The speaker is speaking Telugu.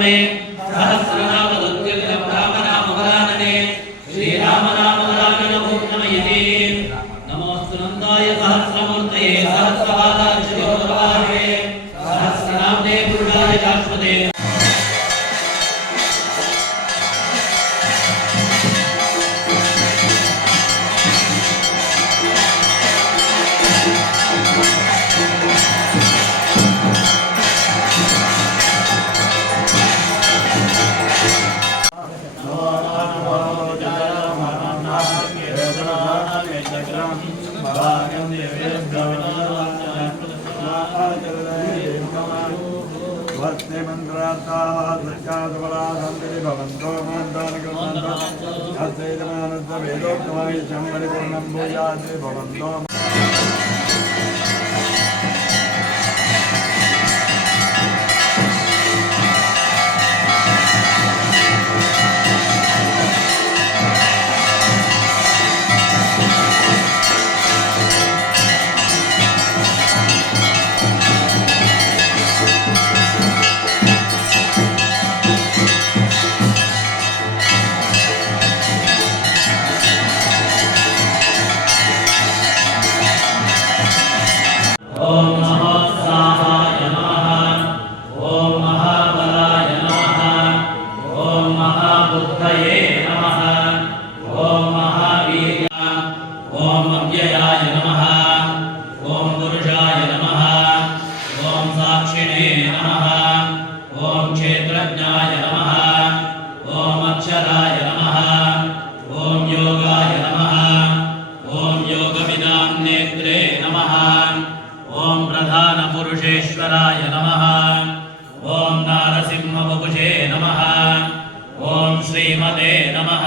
శ్రీరామనామపదమే సహస్రనామదుర్గ రామనామపదాననే శ్రీరామనామదానన భూతమయతే నమోస్తు నందాయ సహస్రమూర్తయే సహస్రపాదాయ సహస్రనామే పురుషాయ మంత్రార్థాదుబలాధంతిరి భవంతో మాంతాని కృతంతో అద్వైతమానంద వేదోక్తమాయిషం పరిపూర్ణం భూయాద్రి భవంతో. ఉత్తయే నమః. ఓం మహావీర్య. ఓం అవ్యయాయ నమః. ఓం పురుషాయ నమః. ఓం సాక్షిణే నమః. ఓం క్షేత్రజ్ఞాయ నమః. ఓం అక్షరాయ నమః. ఓం యోగాయ నమః. ఓం యోగమిదాం నేత్రే నమః. ఓం ప్రధాన నారసింహ బుభుజే श्रीमते नमः